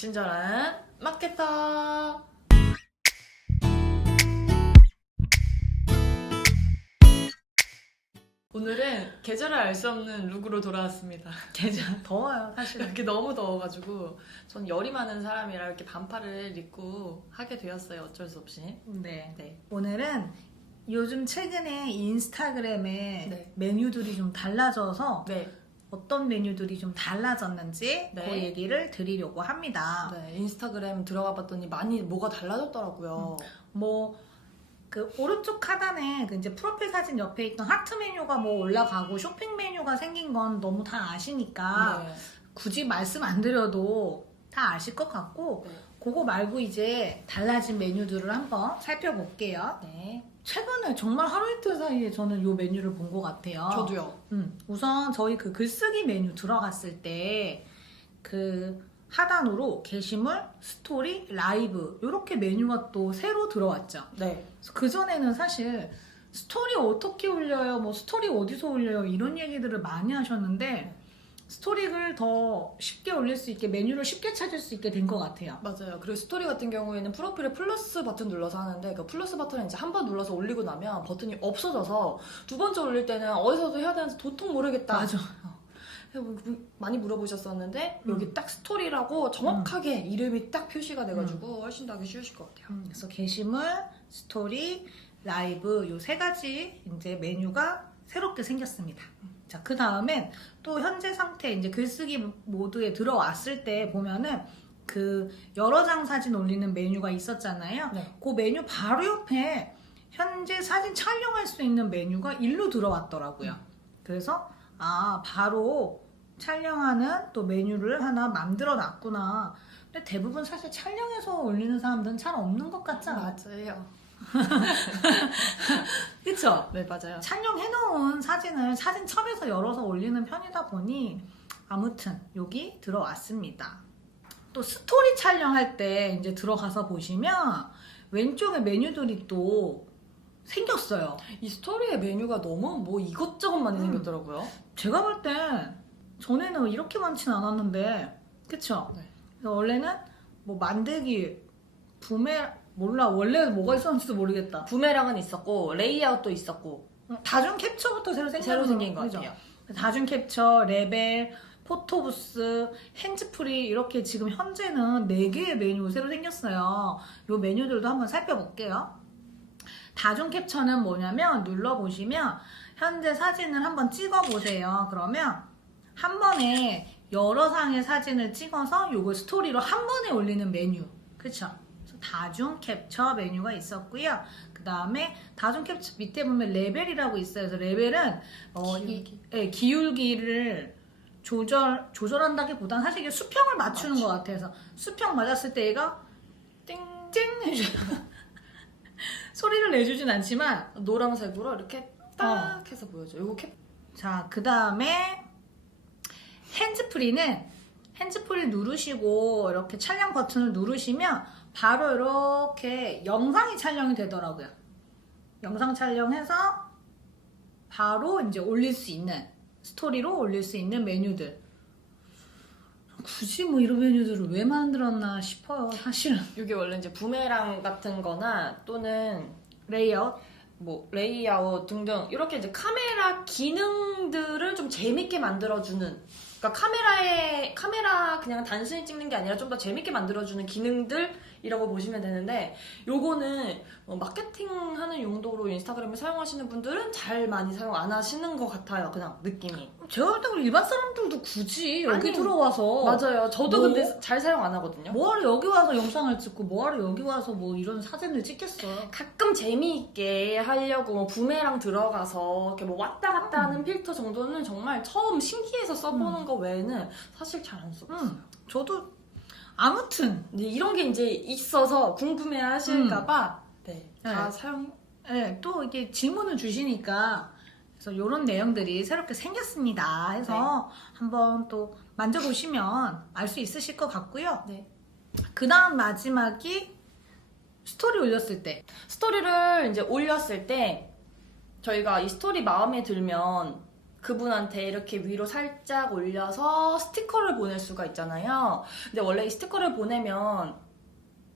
친절한 마케터. 오늘은 계절을 알 수 없는 룩으로 돌아왔습니다. 계절 더워요 사실은 이렇게 너무 더워가지고 전 열이 많은 사람이라 이렇게 반팔을 입고 하게 되었어요. 어쩔 수 없이. 네 네. 오늘은 요즘 최근에 인스타그램에 네. 메뉴들이 좀 달라져서 네. 어떤 메뉴들이 좀 달라졌는지 네. 그 얘기를 드리려고 합니다 네. 인스타그램 들어가 봤더니 많이 뭐가 달라졌더라고요. 뭐그 오른쪽 하단에 그 이제 프로필 사진 옆에 있던 하트 메뉴가 뭐 올라가고 쇼핑 메뉴가 생긴 건 너무 다 아시니까 네. 굳이 말씀 안 드려도 다 아실 것 같고 네. 그거 말고 이제 달라진 메뉴들을 한번 살펴볼게요. 네. 최근에 정말 하루 이틀 사이에 저는 이 메뉴를 본 것 같아요. 저도요. 음, 우선 저희 그 글쓰기 메뉴 들어갔을 때 그 하단으로 게시물, 스토리, 라이브 이렇게 메뉴가 또 새로 들어왔죠. 네. 그 전에는 사실 스토리 어떻게 올려요, 뭐 스토리 어디서 올려요 이런 얘기들을 많이 하셨는데 스토리를 더 쉽게 올릴 수 있게 메뉴를 쉽게 찾을 수 있게 된 것 같아요. 맞아요. 그리고 스토리 같은 경우에는 프로필에 플러스 버튼 눌러서 하는데 그 플러스 버튼을 이제 한 번 눌러서 올리고 나면 버튼이 없어져서 두 번째 올릴 때는 어디서도 해야 되는지 도통 모르겠다. 맞아. 많이 물어보셨었는데 음. 여기 딱 스토리라고 정확하게 이름이 딱 표시가 돼가지고 훨씬 더 하기 쉬우실 것 같아요. 음, 그래서 게시물, 스토리, 라이브 요 세 가지 이제 메뉴가 새롭게 생겼습니다. 자, 그 다음엔 또 현재 상태 이제 글쓰기 모드에 들어왔을 때 보면은 그 여러 장 사진 올리는 메뉴가 있었잖아요. 네. 그 메뉴 바로 옆에 현재 사진 촬영할 수 있는 메뉴가 일로 들어왔더라고요. 그래서 아 바로 촬영하는 또 메뉴를 하나 만들어 놨구나. 근데 대부분 사실 촬영해서 올리는 사람들은 잘 없는 것 같지 않아요? 맞아요. 그쵸? 네 맞아요. 촬영해놓은 사진을 사진첩에서 열어서 올리는 편이다 보니 아무튼 여기 들어왔습니다. 또 스토리 촬영할 때 이제 들어가서 보시면 왼쪽에 메뉴들이 또 생겼어요. 이 스토리의 메뉴가 너무 뭐 이것저것 많이 음. 생겼더라고요. 제가 볼땐 전에는 이렇게 많진 않았는데 그쵸? 네. 그래서 원래는 뭐 만들기, 부메 몰라 원래 뭐가 있었는지도 모르겠다. 부메랑은 있었고 레이아웃도 있었고 다중 캡처부터 새로 생긴 새로 생긴 것? 같아요. 다중 캡처, 레벨, 포토부스, 핸즈프리 이렇게 지금 현재는 4개의 메뉴 새로 생겼어요. 이 메뉴들도 한번 살펴볼게요. 다중 캡처는 뭐냐면 눌러보시면 현재 사진을 한번 찍어보세요. 그러면 한 번에 여러 장의 사진을 찍어서 요걸 스토리로 한 번에 올리는 메뉴. 그쵸? 다중 캡처 메뉴가 있었고요. 그 다음에 다중 캡처 밑에 보면 레벨이라고 있어요. 그래서 레벨은 어, 이, 기울기. 예, 기울기를 조절 조절한다기보다는 사실 이게 수평을 맞추는 맞추- 것 같아서 수평 맞았을 때 얘가 띵띵 해줘요. 소리를 내주진 않지만 노란색으로 이렇게 딱 해서 보여줘요. 이거 캡 자, 그 다음에 핸즈프리는 핸즈프리 누르시고 이렇게 촬영 버튼을 누르시면 바로 이렇게 영상이 촬영이 되더라고요. 영상 촬영해서 바로 이제 올릴 수 있는 스토리로 올릴 수 있는 메뉴들. 굳이 뭐 이런 메뉴들을 왜 만들었나 싶어요, 사실은. 이게 원래 이제 부메랑 같은 거나 또는 레이아웃. 뭐 레이아웃 등등 이렇게 이제 카메라 기능들을 좀 재밌게 만들어주는 그러니까 카메라에 카메라 그냥 단순히 찍는 게 아니라 좀 더 재밌게 만들어주는 기능들 이라고 보시면 되는데 요거는 어, 마케팅하는 용도로 인스타그램을 사용하시는 분들은 잘 많이 사용 안 하시는 것 같아요 그냥 느낌이 제가 볼때 우리 일반 사람들도 굳이 여기 아니, 들어와서 맞아요 저도 뭐? 근데 잘 사용 안 하거든요 뭐하러 여기 와서 영상을 찍고 뭐하러 여기 와서 뭐 이런 사진을 찍겠어. 가끔 재미있게 하려고 뭐 부메랑 들어가서 이렇게 뭐 왔다 갔다 하는 필터 정도는 정말 처음 신기해서 써보는 거 외에는 사실 잘 안 써봤어요. 음, 저도 아무튼 근데 이런 게 이제 있어서 궁금해 하실까봐 네, 다 네. 사용. 예, 또 이게 질문을 주시니까 그래서 이런 내용들이 새롭게 생겼습니다. 해서 한번 또 만져보시면 알 수 있으실 것 같고요. 네. 그 다음 마지막이 스토리 올렸을 때. 스토리를 이제 올렸을 때 저희가 이 스토리 마음에 들면 그분한테 이렇게 위로 살짝 올려서 스티커를 보낼 수가 있잖아요. 근데 원래 이 스티커를 보내면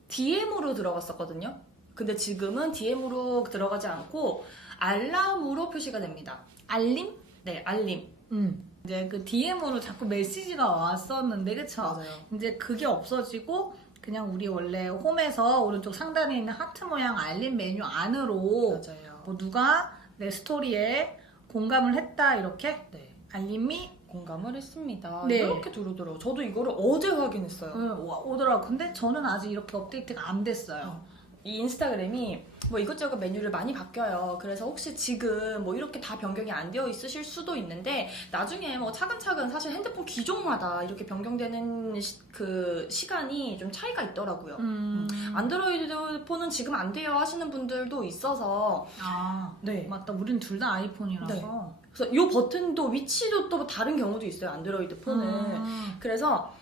DM으로 들어갔었거든요. 근데 지금은 DM으로 들어가지 않고 알람으로 표시가 됩니다. 알림? 네, 알림. 음. 이제 그 DM으로 자꾸 메시지가 왔었는데 그쵸? 맞아요. 이제 그게 없어지고 그냥 우리 원래 홈에서 오른쪽 상단에 있는 하트 모양 알림 메뉴 안으로 맞아요. 뭐 누가 내 스토리에 공감을 했다 이렇게 네. 알림이 공감을 했습니다. 네. 이렇게 들어오더라고요. 저도 이거를 어제 확인했어요. 어, 와- 오더라고. 근데 저는 아직 이렇게 업데이트가 안 됐어요. 이 인스타그램이 뭐 이것저것 메뉴를 많이 바뀌어요. 그래서 혹시 지금 뭐 이렇게 다 변경이 안 되어 있으실 수도 있는데 나중에 뭐 차근차근 사실 핸드폰 기종마다 이렇게 변경되는 시, 그 시간이 좀 차이가 있더라고요. 음. 안드로이드 폰은 지금 안 돼요 하시는 분들도 있어서 아, 네. 맞다. 우린 둘 다 아이폰이라서. 그래서 이 버튼도 위치도 또 다른 경우도 있어요. 안드로이드 폰은. 음. 그래서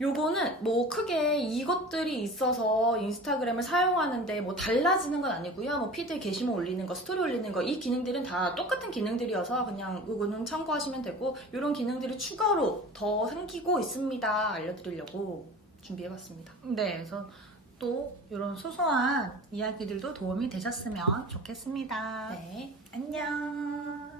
요거는 뭐 크게 이것들이 있어서 인스타그램을 사용하는데 뭐 달라지는 건 아니고요. 뭐 피드에 게시물 올리는 거, 스토리 올리는 거 이 기능들은 다 똑같은 기능들이어서 그냥 요거는 참고하시면 되고 이런 기능들이 추가로 더 생기고 있습니다. 알려드리려고 준비해봤습니다. 네, 그래서 또 이런 소소한 이야기들도 도움이 되셨으면 좋겠습니다. 네. 안녕.